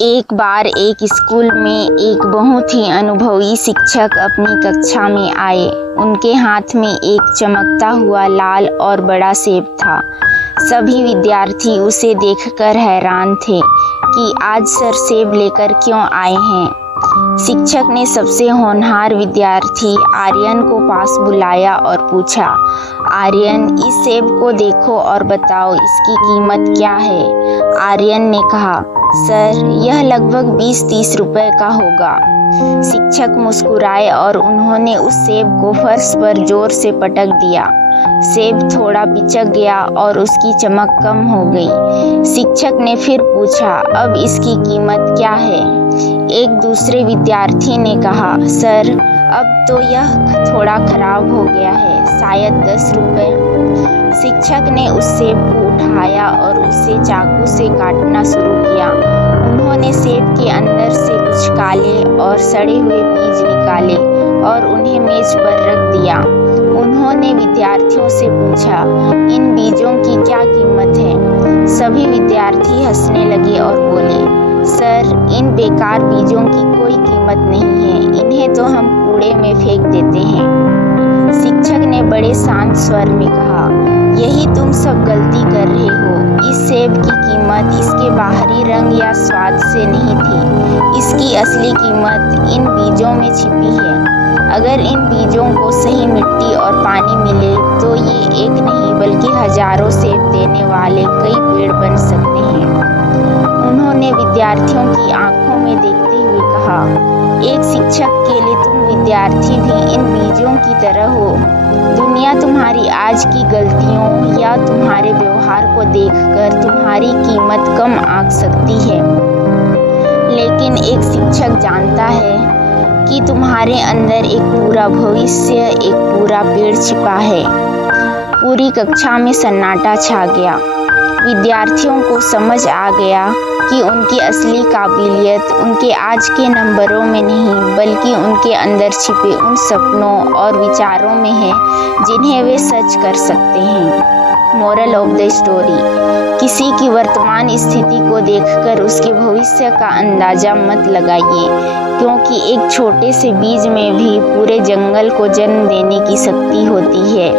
एक बार एक स्कूल में एक बहुत ही अनुभवी शिक्षक अपनी कक्षा में आए। उनके हाथ में एक चमकता हुआ लाल और बड़ा सेब था। सभी विद्यार्थी उसे देखकर हैरान थे कि आज सर सेब लेकर क्यों आए हैं। शिक्षक ने सबसे होनहार विद्यार्थी आर्यन को पास बुलाया और पूछा, आर्यन, इस सेब को देखो और बताओ इसकी कीमत क्या है। आर्यन ने कहा, सर, यह लगभग 20-30 रुपए का होगा। शिक्षक मुस्कुराए और उन्होंने उस सेब को फर्श पर जोर से पटक दिया। सेब थोड़ा पिचक गया और उसकी चमक कम हो गई। शिक्षक ने फिर पूछा, अब इसकी कीमत क्या है। एक दूसरे विद्यार्थी ने कहा, सर, अब तो यह थोड़ा खराब हो गया है, शायद 10 रुपए। शिक्षक ने उस सेब को उठाया और उसे चाकू से काटना शुरू किया। उन्होंने सेब के अंदर से कुछ काले और सड़े हुए बीज निकाले और उन्हें मेज पर रख दिया। उन्होंने विद्यार्थियों से पूछा, इन बीजों की क्या कीमत है। सभी विद्यार्थी हंसने लगे और बोले, सर, इन बेकार बीजों की कोई कीमत नहीं है, इन्हें तो हम कूड़े में फेंक देते हैं। शिक्षक ने बड़े शांत स्वर में कहा, यही तुम सब गलती कर रहे हो। इस सेब की कीमत इसके बाहरी रंग या स्वाद से नहीं थी, इसकी असली कीमत इन बीजों में छिपी है। अगर इन बीजों को सही मिट्टी और पानी मिले तो ये एक नहीं बल्कि हजारों सेब देने वाले कई पेड़ बन सकते हैं। उन्होंने विद्यार्थियों की आंखों में देखते हुए कहा, एक शिक्षक के लिए तुम विद्यार्थी भी इन बीजों की तरह हो। दुनिया तुम्हारी आज की गलतियों या तुम्हारे व्यवहार को देखकर तुम्हारी कीमत कम आंक सकती है, लेकिन एक शिक्षक जानता है कि तुम्हारे अंदर एक पूरा भविष्य, एक पूरा पेड़ छिपा है। पूरी कक्षा में सन्नाटा छा गया। विद्यार्थियों को समझ आ गया कि उनकी असली काबिलियत उनके आज के नंबरों में नहीं बल्कि उनके अंदर छिपे उन सपनों और विचारों में है जिन्हें वे सच कर सकते हैं। मोरल ऑफ द स्टोरी, किसी की वर्तमान स्थिति को देखकर उसके भविष्य का अंदाजा मत लगाइए, क्योंकि एक छोटे से बीज में भी पूरे जंगल को जन्म देने की शक्ति होती है।